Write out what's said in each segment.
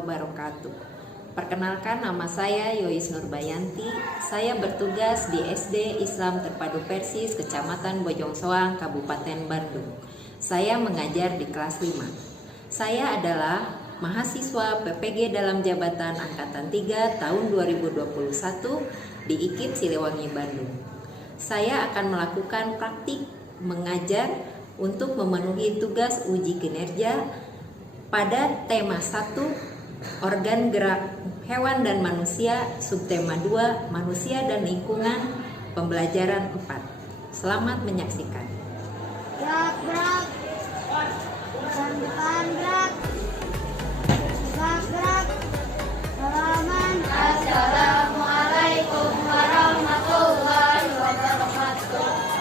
wabarakatuh. Perkenalkan, nama saya Yois Nurbayanti. Saya bertugas di SD Islam Terpadu Persis, Kecamatan Bojong Soang, Kabupaten Bandung. Saya mengajar di kelas 5. Saya adalah mahasiswa PPG dalam jabatan Angkatan 3 tahun 2021 di IKIP Siliwangi, Bandung. Saya akan melakukan praktik mengajar untuk memenuhi tugas uji kinerja pada tema 1 organ gerak hewan dan manusia, subtema 2 manusia dan lingkungan, pembelajaran 4. Selamat menyaksikan. Gerak, gerak. Depan, gerak. Gerak, gerak. Salaman. Assalamualaikum warahmatullahi wabarakatuh.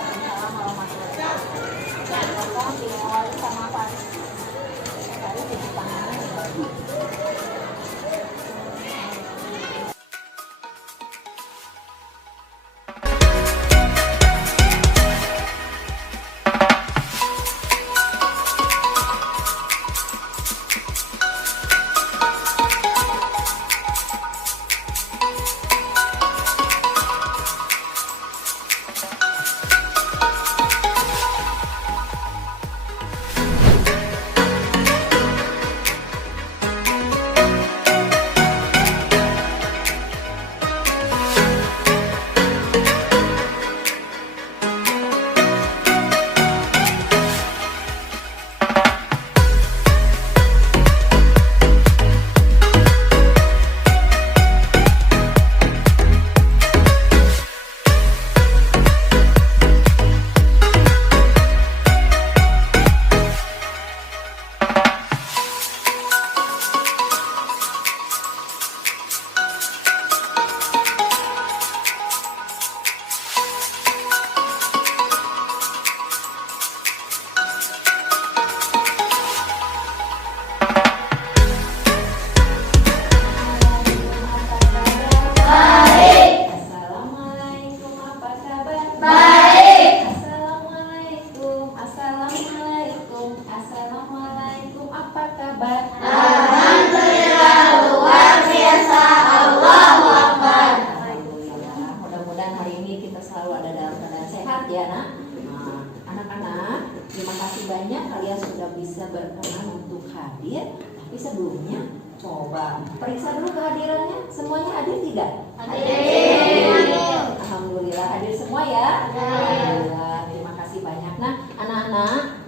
Terima kasih banyak kalian sudah bisa berkenan untuk hadir. Tapi sebelumnya coba periksa dulu kehadirannya. Semuanya hadir tidak? Hadir. Alhamdulillah hadir semua ya. Alhamdulillah. Terima kasih banyak. Nah, anak-anak,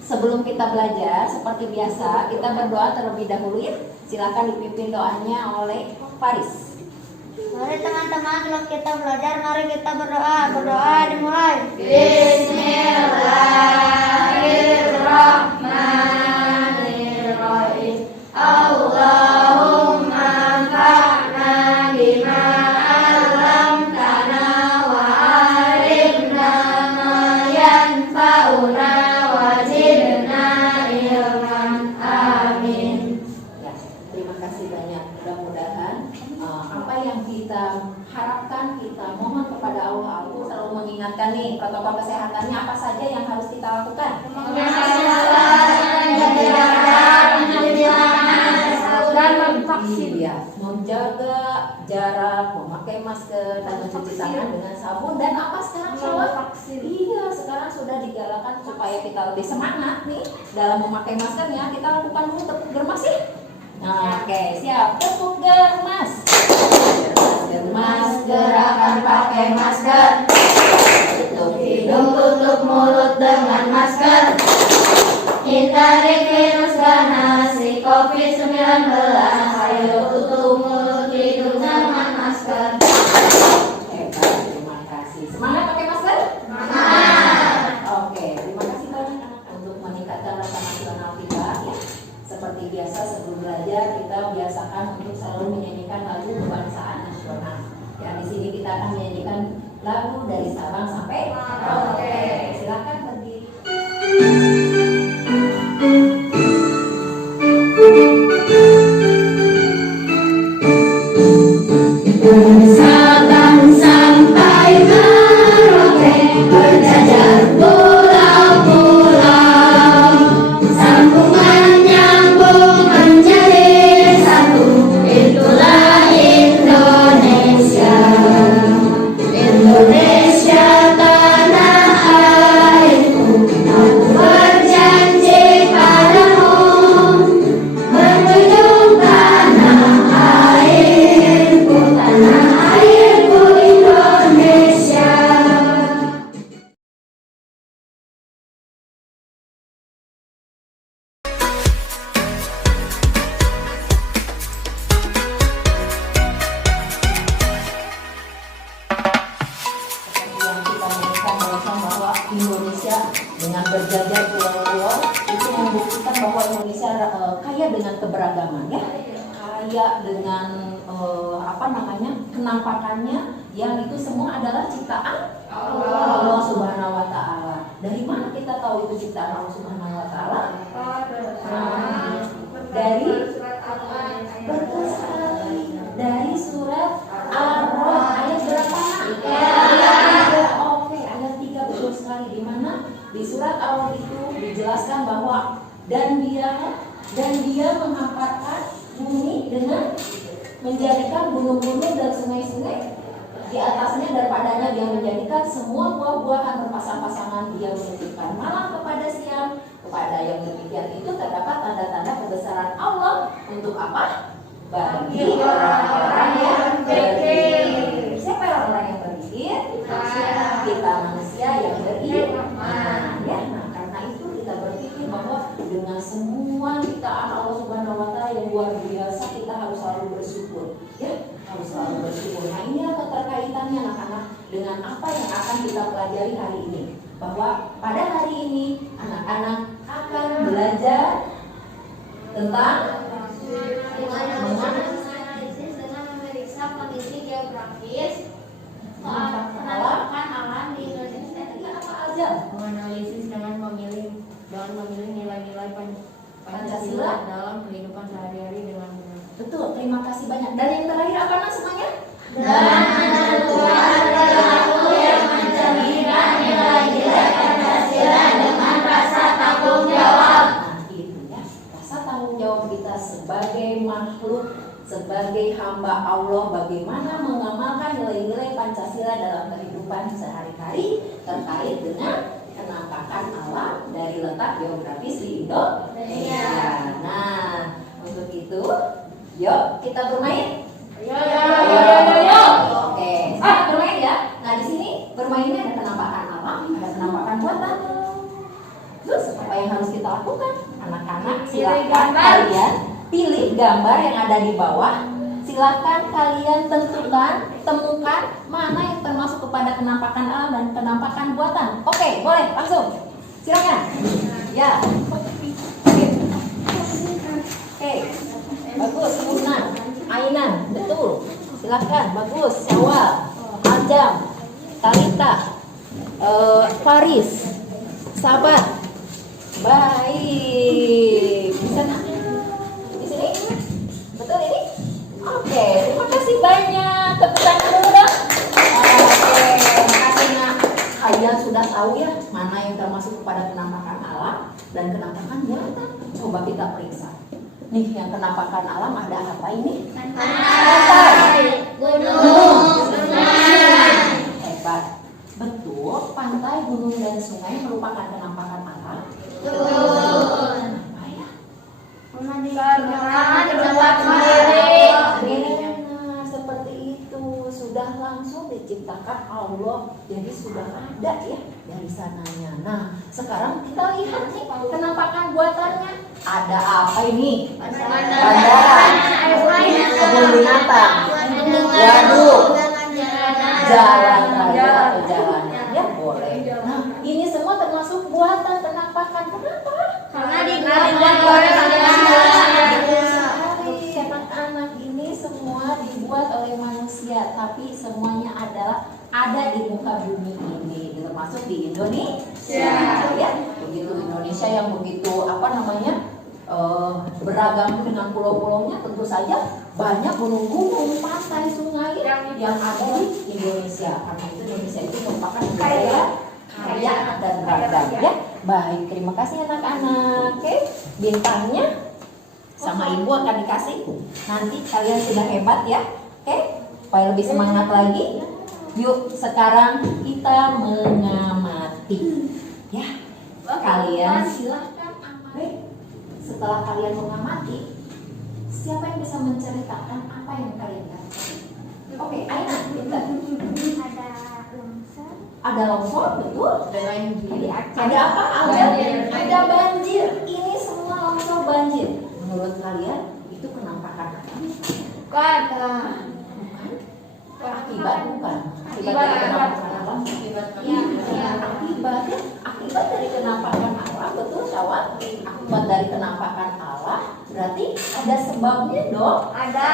sebelum kita belajar seperti biasa kita berdoa terlebih dahulu ya. Silakan dipimpin doanya oleh Faris. Mari teman-teman, sebelum kita belajar, mari kita berdoa. Berdoa dimulai. Bismillahirrahmanirrahim. Allahumma anfa'na bima 'allamtana wa 'allimna ma yanfa'una wa zidna ilman. Amin. Ya, terima kasih banyak. Mudah-mudahan apa yang kita harapkan, kita mohon kepada Allah selalu mengingatkan nih protokol kesehatannya apa saja yang harus kita lakukan. Dan vaksin. Iya, menjaga jarak, memakai masker, dan mencuci tangan dengan sabun. Dan apa sekarang vaksin? Iya, sekarang sudah digalakkan supaya kita lebih semangat nih dalam memakai maskernya. Kita lakukan dulu tepuk germas ya. Nah, oke, siap. Tepuk germas. Germas, gerakan pakai masker. Tutup hidung, tutup mulut dengan masker. Hindari virus ganas si COVID-19. Ayo tutup mulut hidung dengan masker. Hebat, terima kasih. Semangat pakai masker? Semangat. Oke, terima kasih banyak untuk meningkatkan rasa nasional kita ya. Seperti biasa sebelum belajar kita biasakan untuk selalu menyanyikan lagu kebangsaan nasional. Ya, di sini kita akan menyanyikan lagu dari Sabang sampai Merauke. Silakan berdiri. Sabang sampai Merauke, berjajar pulau-pulau, sambungan nyambung keberagaman ya, kaya dengan kenampakannya yang itu semua adalah ciptaan Allah Subhanahu wa taala. Dari mana kita tahu itu ciptaan Allah Subhanahu wa taala? Dari betul sekali. Dari surat Ar-Ra'd ayat berapa? Oke, ayat 3 betul sekali, di mana di surat Ar-Ra'd itu dijelaskan bahwa dan dia menghamparkan bumi dengan menjadikan gunung-gunung dan sungai-sungai di atasnya, dan padanya dia menjadikan semua buah-buahan berpasang-pasangan. Dia menitipkan malam kepada siang. Kepada yang demikian itu terdapat tanda-tanda kebesaran Allah untuk apa? Bagi orang-orang yang berpikir. Siapa orang-orang yang berpikir? Kita manusia yang beriman. Ya, nah karena itu kita berpikir bahwa dengan semua ciptaan Allah Subhanahu wa taala yang luar biasa, kita harus selalu bersyukur. Ya, harus selalu bersyukur. Nah, ini keterkaitannya anak-anak dengan apa yang akan kita pelajari hari ini. Bahwa pada hari ini anak-anak akan belajar tentang analisis dengan memeriksa kondisi geografis penampakan alam di Indonesia. Apa aja? Menganalisis dengan memilih nilai-nilai Pancasila dalam kehidupan sehari-hari dengan benar. Betul, terima kasih banyak. Dan yang terakhir apa semuanya? Dan menentukan perilaku yang mencerminkan nilai-nilai Pancasila dengan rasa tanggung jawab. Nah, itu ya, rasa tanggung jawab kita sebagai makhluk, sebagai hamba Allah, bagaimana mengamalkan nilai-nilai Pancasila dalam kehidupan sehari-hari terkait dengan kenampakan alam dari letak geografis di Indonesia. Nah, untuk itu, yuk kita bermain. Yo. Oke, sekarang bermain ya. Nah, di sini bermainnya ada kenampakan alam, ada kenampakan buatan. Terus apa yang harus kita lakukan? Anak-anak, silakan kalian pilih gambar yang ada di bawah. Silakan kalian temukan mana yang termasuk kepada kenampakan alam dan kenampakan buatan. Oke, boleh langsung. Silakan. Ya. Oke. Bagus, Musnan, Ainan, betul. Silakan, bagus. Syawal, Ajam, Talita, Faris, Sabat. Baik. Bisa di sini? Betul ini? Oke, terima kasih banyak. Tepuk tangan dulu dong. Oke, makasih nak. Kalian sudah tahu ya mana yang termasuk kepada kenampakan alam dan kenampakan buatan. Coba kita periksa. Nih, yang kenampakan alam ada apa ini? Pantai, gunung, sungai. Hebat. Betul, pantai, gunung, dan sungai merupakan kenampakan alam. Betul. Kenapa ya? Karena dibuat sendiri. Nah, seperti itu. Sudah langsung diciptakan Allah. Jadi sudah ada ya dari sananya. Nah, sekarang kita lihat nih kenampakan buatannya. Ada apa ini? Bandara, kebun binatang, waduk, jalan raya atau jalanan. Ya boleh. Nah, ini semua termasuk buatan kenampakan. Kenapa? Karena dibuat oleh manusia. Anak-anak ini semua dibuat oleh manusia, tapi semuanya adalah ada di muka bumi ini, termasuk di Indonesia. Ya, begitu Indonesia yang begitu beragam dengan pulau-pulaunya, tentu saja banyak gunung-gunung, pantai, sungai yang ada di Indonesia. Karena itu Indonesia itu merupakan negara kaya dan beragam. Ya, baik, terima kasih anak-anak. Oke, bintangnya sama ibu akan dikasih. Nanti kalian sudah hebat ya. Oke, supaya lebih semangat lagi. Yuk, sekarang kita mengamati. Ya, kalian silahkan amati. Setelah kalian mengamati, siapa yang bisa menceritakan apa yang kalian lihat? Oke, Aina, kita. Ada longsor, betul. Ada apa? Ada banjir. Ini semua longsor banjir. Menurut kalian itu kenampakan apa? Bukan. Akibat bukan. Akibat dari kenampakan alam. Akibat dari kenampakan alam betul Syawal. Akibat dari kenampakan Allah, berarti ada sebabnya dong. Ada.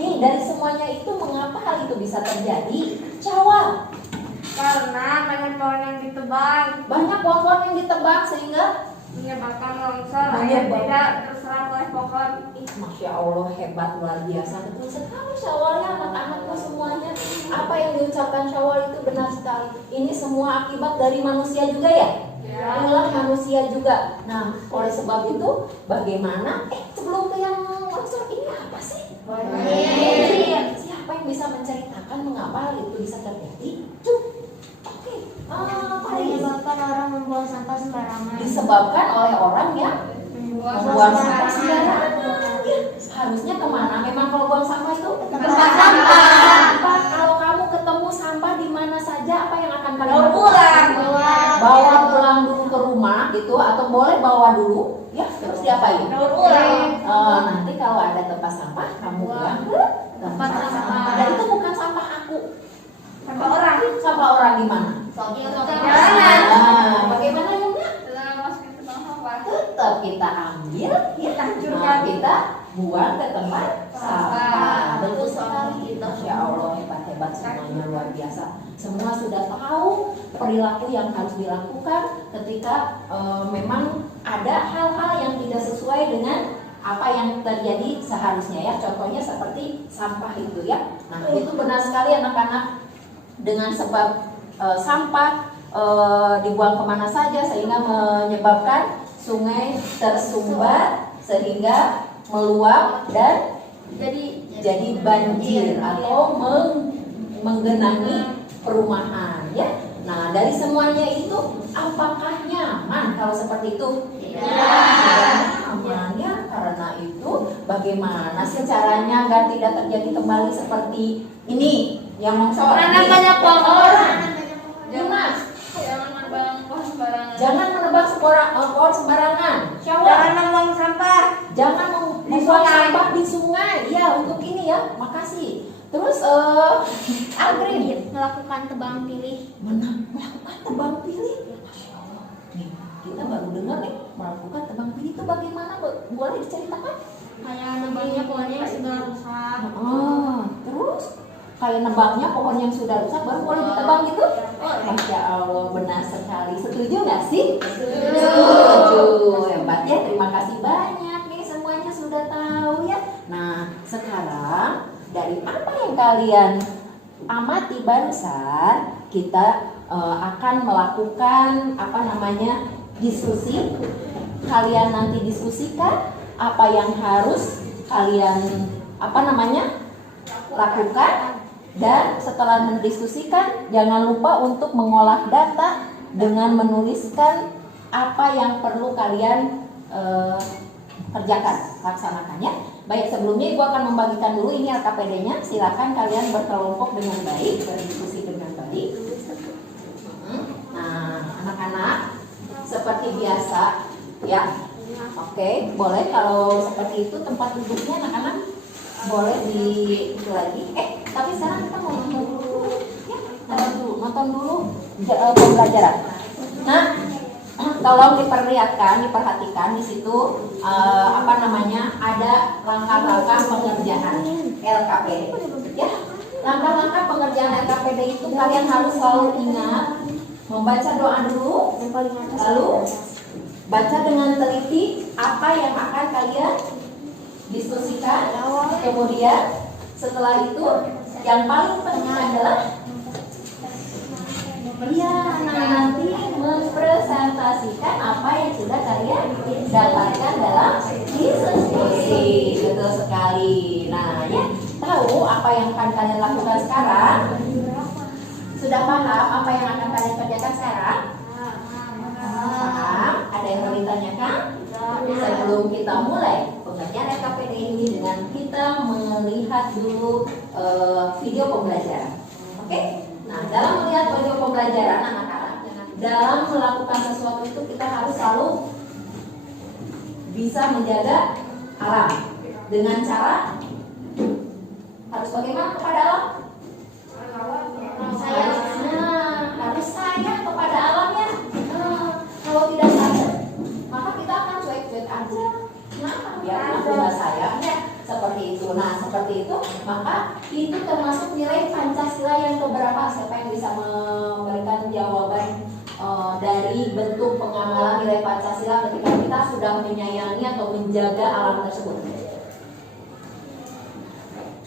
Nih dari semuanya itu mengapa hal itu bisa terjadi? Syawal. Karena banyak pohon yang ditebang Banyak pohon yang ditebang sehingga menyebabkan longsor Menyebabkan. air tidak terserap oleh pohon. Masya Allah hebat luar biasa. Betul sekali Syawalnya anak-anakku semuanya. Apa yang diucapkan Syawal itu benar sekali. Ini semua akibat dari manusia juga ya? Inilah manusia juga. Nah oleh sebab itu bagaimana? Sebelum ke yang longsor ini apa sih? Siapa yang bisa menceritakan mengapa hal itu bisa terjadi? Oke. Menyebabkan orang membuang sampah sembarangan. Disebabkan oleh orang yang membuang sampah sembarangan. Ya, harusnya kemana? Memang kalau buang sampah itu ke tempat sampah. Kalau kamu ketemu sampah di mana saja, apa yang akan kalian lakukan? Bawa pulang dulu ke rumah gitu, atau boleh bawa dulu, ya terus diapain? Nanti kalau ada tempat sampah, kamu pulang ke tempat sampah. Dan itu bukan sampah aku. Sampah orang di mana? Bagaimana Yumna? Tetap kita ambil, kita buang ke tempat sampah. Betul sekali. Masya Allah hebat-hebat semuanya luar biasa. Semua sudah tahu perilaku yang harus dilakukan ketika memang ada hal-hal yang tidak sesuai dengan apa yang terjadi seharusnya ya. Contohnya seperti sampah itu ya. Nah itu benar sekali anak-anak. Dengan sebab sampah dibuang kemana saja sehingga menyebabkan sungai tersumbat sehingga meluap dan jadi banjir atau menggenangi perumahan ya. Nah dari semuanya itu apakah nyaman kalau seperti itu? Nyaman ya, karena itu bagaimana sih caranya agar tidak terjadi kembali seperti ini yang longsor? Karena banyak pohon. Jangan menebang pohon sembarangan. Jangan membuang sampah. Jangan membuang sampah di sungai. Ya untuk ini ya. Makasih. Terus Agrin Melakukan tebang pilih. melakukan tebang pilih. Masya Allah. Nih kita baru dengar nih melakukan tebang pilih itu bagaimana? Boleh diceritakan? Kayak nebangnya pohonnya yang sudah rusak. Terus kayak nebangnya pohon yang sudah rusak baru boleh ditebang gitu? Masya Allah benar sekali. Setuju nggak sih? Setuju. Hebat ya. Terima kasih banyak nih semuanya sudah tahu ya. Nah sekarang dari apa yang kalian amati barusan kita akan melakukan diskusi. Kalian nanti diskusikan apa yang harus kalian lakukan, dan setelah mendiskusikan jangan lupa untuk mengolah data dengan menuliskan apa yang perlu kalian kerjakan, laksanakan ya. Baik, sebelumnya Ibu akan membagikan dulu ini LKPD-nya. Silakan kalian berkelompok dengan baik, berdiskusi dengan baik. Nah, anak-anak seperti biasa ya. Oke, boleh kalau seperti itu tempat duduknya anak-anak boleh itu lagi. Tapi sekarang kita mau nonton dulu ya. Nonton dulu pembelajaran. Nah, tolong diperhatikan di situ ada langkah-langkah pengerjaan LKPD ya. Langkah-langkah pengerjaan LKPD itu kalian harus selalu ingat membaca doa dulu, lalu baca dengan teliti apa yang akan kalian diskusikan. Kemudian setelah itu yang paling penting adalah nanti mempresentasikan apa yang sudah kalian dapatkan dalam diskusi. Betul sekali. Nah ya, tahu apa yang akan kalian lakukan sekarang? Sudah paham apa yang akan kalian kerjakan sekarang? Paham? Ada yang mau ditanyakan? Sebelum kita mulai pengerjaan LKPD ini dengan kita melihat dulu video pembelajaran. Oke? Nah, dalam melihat video pembelajaran anak-anak, dalam melakukan sesuatu itu kita harus selalu bisa menjaga alam dengan cara harus bagaimana kepada alam? Harus sayang kepada alamnya. Kalau tidak sayang ya aku nggak sayang ya, seperti itu. Nah seperti itu, maka itu termasuk nilai Pancasila yang keberapa? Siapa yang bisa memberikan jawaban dari bentuk pengamalan nilai Pancasila ketika kita sudah menyayangi atau menjaga alam tersebut?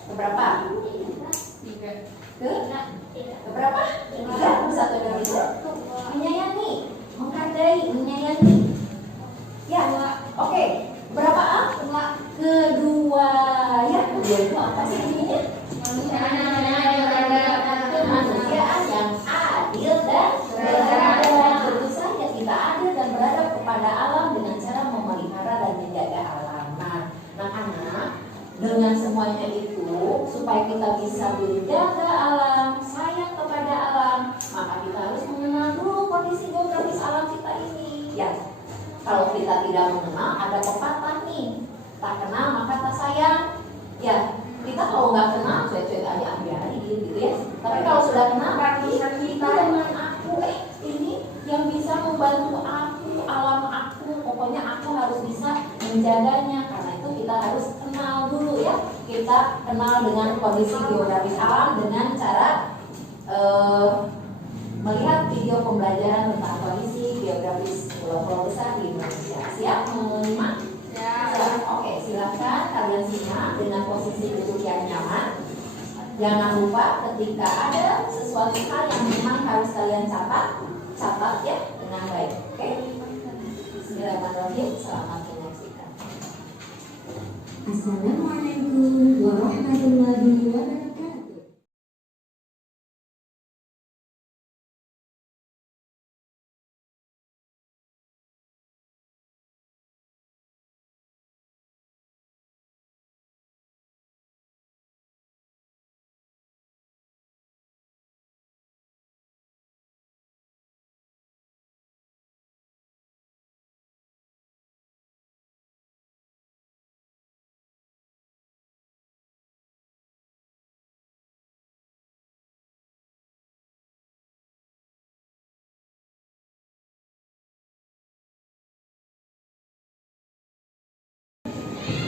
Keberapa? 3. Keberapa? 3. Satu Indonesia. Menyayangi, menghargai, menyayangi. Ya, oke. Berapa A? Kedua. Ya, kedua itu apa sih ininya? Kemanusiaan yang adil dan beradab. Tentu saja kita adil dan beradab kepada alam dengan cara memelihara dan menjaga alam. Nah, anak-anak, dengan semuanya itu, supaya kita bisa menjaga alam, sayang kepada alam, maka kita harus mengenal dulu kondisi geografis alam kita ini. Ya, kalau kita tidak mengenal, ada pepatah nih, tak kenal maka tak sayang. Ya, kita kalau nggak kenal, cuek-cuek aja, ambil gitu ya. Tapi kalau sudah kenal, itu dengan aku, ini yang bisa membantu aku, alam aku, pokoknya aku harus bisa menjaganya. Karena itu kita harus kenal dulu ya. Kita kenal dengan kondisi geografis alam dengan cara melihat video pembelajaran tentang kondisi geografis pulau-pulau besar di Indonesia. Siap menyimak? Siap. Oke, silakan kalian simak dengan posisi duduk yang nyaman. Jangan lupa ketika ada sesuatu hal yang memang harus kalian catat ya dengan baik. Oke? Bismillahirrahmanirrahim. Selamat menyaksikan. Assalamualaikum warahmatullahi wabarakatuh.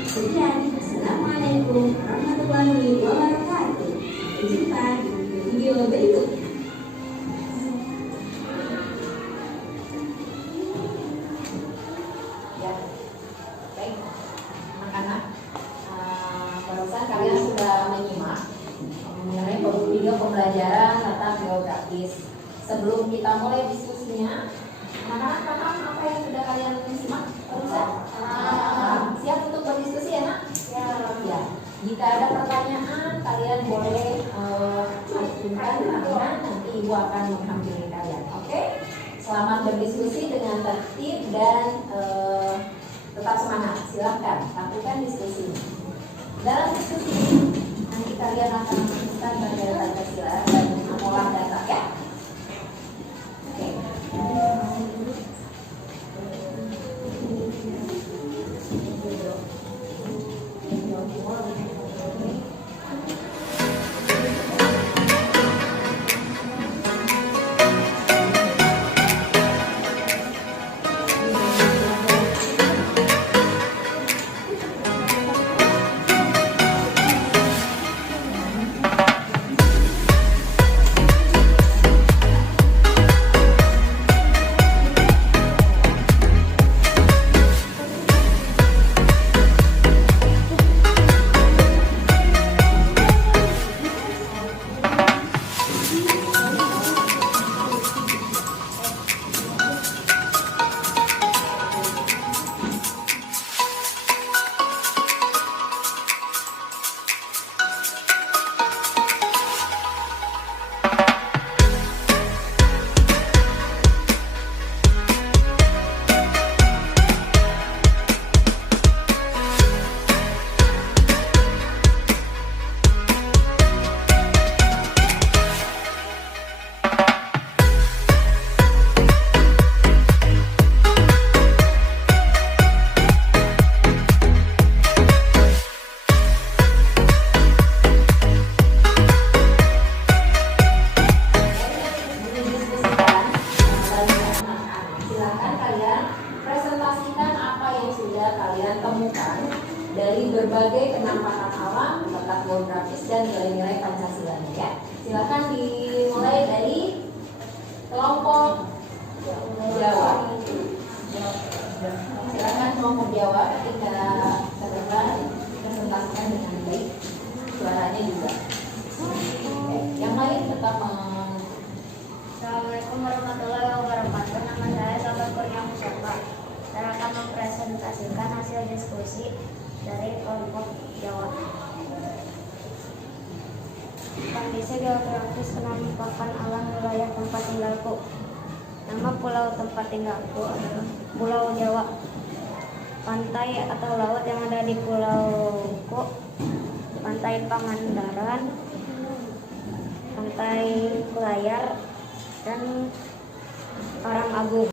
Assalamualaikum warahmatullahi wabarakatuh. Jumpa di video berikut. Ya, baik, anak-anak, barusan kalian sudah menyimak mengenai video pembelajaran tentang geografis. Sebelum kita mulai diskusinya, anak-anak paham apa yang sudah kalian simak barusan? Siap untuk berdiskusi ya nak? Ya. Jika ada pertanyaan, kalian boleh ajukan tangan, nanti ibu akan menghampiri kalian. Oke? Selamat berdiskusi dengan tertib dan tetap semangat. Silahkan lakukan diskusi. Dalam diskusi ini, nanti kalian akan menemukan materi Pancasila dan mengolah data ya. Oke. sebagai penampakan alam, letak geografis dan nilai-nilai Pancasilanya ya. Silakan dimulai dari kelompok Jawa. Silakan kelompok Jawa ketika terdengar presentasikan dengan baik, suaranya juga. Oke, yang lain tetap Assalamualaikum warahmatullahi wabarakatuh. Nama saya Sabar Kurnia Mustafa. Saya akan mempresentasikan hasil diskusi dari kelompok Jawa. Kondisi geografis penampakan alam wilayah tempat tinggalku. Nama pulau tempat tinggalku adalah Pulau Jawa. Pantai atau laut yang ada di pulauku: Pantai Pangandaran, Pantai Kulayar, dan Karangagung.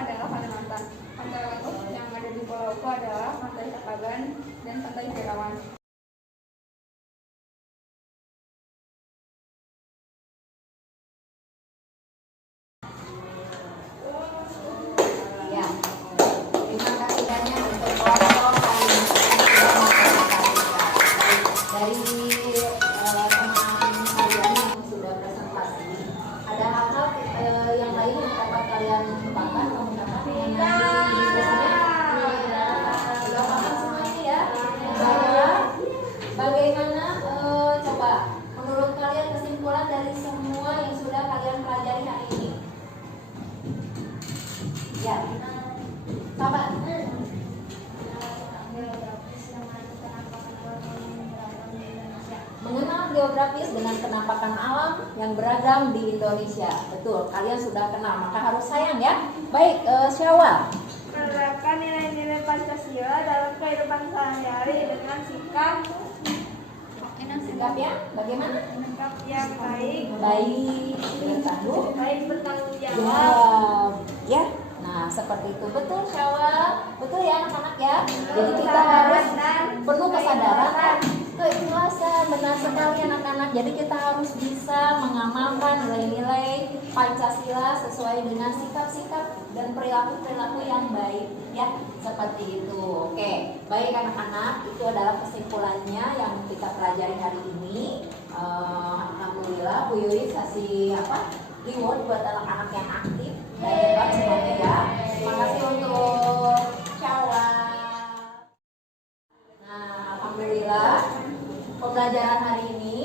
adalah Kalimantan. Pantai laut yang ada di pulauku adalah Pantai Sakagan dan Pantai Sirawan. ya. Terima kasih banyak untuk kelompok dari teman kalian yang sudah presentasi. Ada hal-hal yang lain yang dapat kalian kembangkan, kamu-kamu yang nanti diskusinya sudah paham semuanya ya. Bagaimana coba menurut kalian kesimpulan dari semua yang sudah kalian pelajari hari ini? Ya, sahabat. Mengenal geografis dengan penampakan alam yang beragam di Indonesia. Betul, kalian sudah kenal, maka harus sayang ya. Baik, Syawal. Menerapkan nilai-nilai Pancasila dalam kehidupan sehari-hari dengan sikap Sikap ya, bagaimana? yang baik, Baik bertanggung jawab. jawab. Ya, nah seperti itu. Betul, Syawal. Betul ya anak-anak ya. Jadi kita harus penuh kesadaran dan keikhlasan. Benar sekali anak-anak. Jadi kita harus bisa mengamalkan nilai-nilai Pancasila sesuai dengan sikap-sikap dan perilaku-perilaku yang baik ya, seperti itu. Oke, baik anak-anak, itu adalah kesimpulannya yang kita pelajari hari ini. Alhamdulillah Bu Yuri kasih reward buat anak-anak yang aktif dan hebat semuanya ya. Terima kasih untuk Syawal. Nah, alhamdulillah pembelajaran hari ini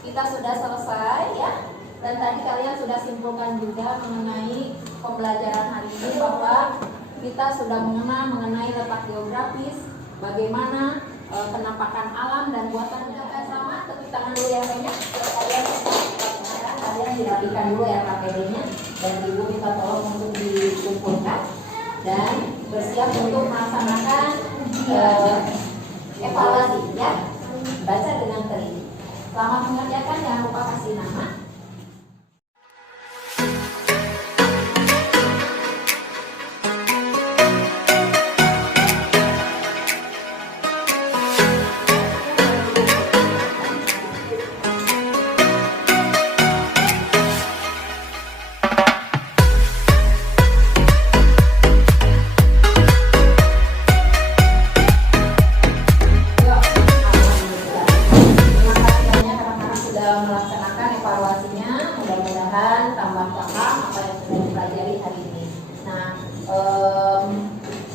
kita sudah selesai ya. Dan tadi kalian sudah simpulkan juga mengenai pembelajaran hari ini bahwa kita sudah mengenai letak geografis, bagaimana penampakan alam dan buatan kita sama. Tepuk tangan dulu ya banyak. Kalian dirapikan dulu ya KPD-nya dan Ibu minta tolong untuk dikumpulkan dan bersiap untuk melaksanakan evaluasi ya. Baca dengan teliti. Selamat mengerjakan, jangan lupa kasih nama.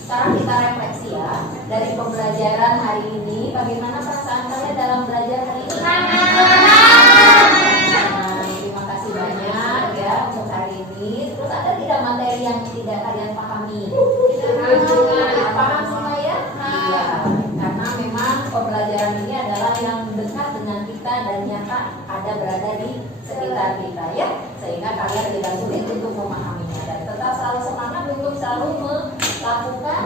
Sekarang kita refleksi ya dari pembelajaran hari ini. Bagaimana perasaan kalian dalam belajar hari ini? Terima kasih banyak ya untuk hari ini. Terus ada tidak materi yang tidak kalian pahami? Paham semua ya? Iya. Karena memang pembelajaran ini adalah yang dekat dengan kita dan nyata ada berada di sekitar kita ya, sehingga kalian tidak sulit untuk memahaminya dan tetap selalu semangat untuk selalu melakukan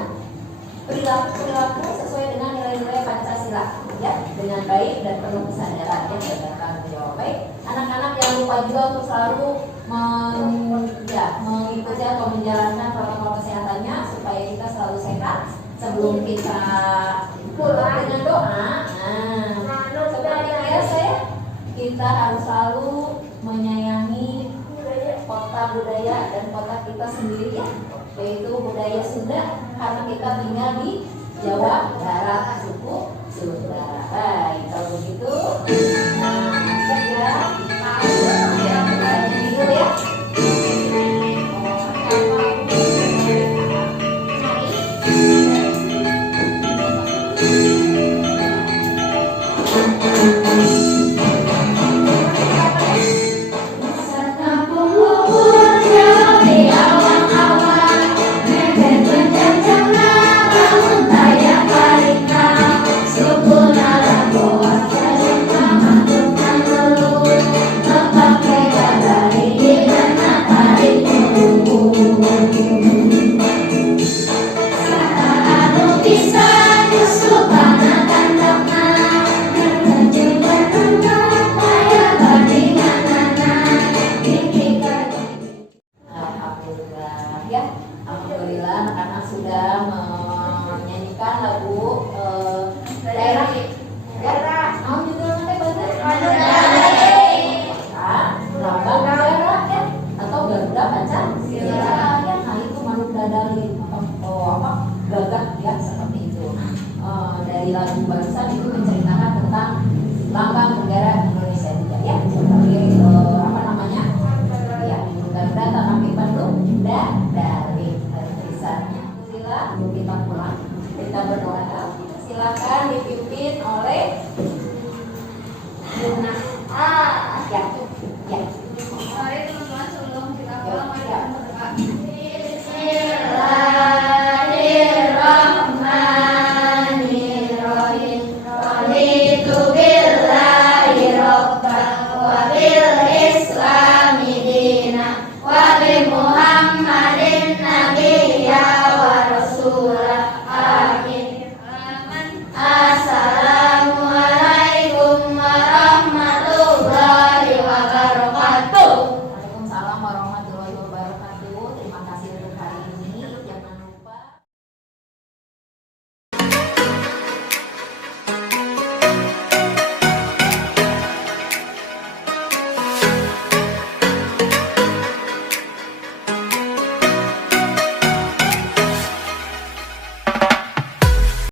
perilaku sesuai dengan nilai-nilai Pancasila. kita ya dengan baik dan penuh kesadaran ya berdasarkan menjawab baik. Anak-anak yang lupa juga untuk selalu mengikuti atau menjalankan protokol kesehatannya supaya kita selalu sehat sebelum kita pulang dengan doa. Seperti biasa ya, kita harus selalu menyayangi kota budaya dan kota kita sendiri ya, yaitu budaya Sunda karena kita tinggal di Jawa Barat, suku Sunda. Baik, kalau begitu.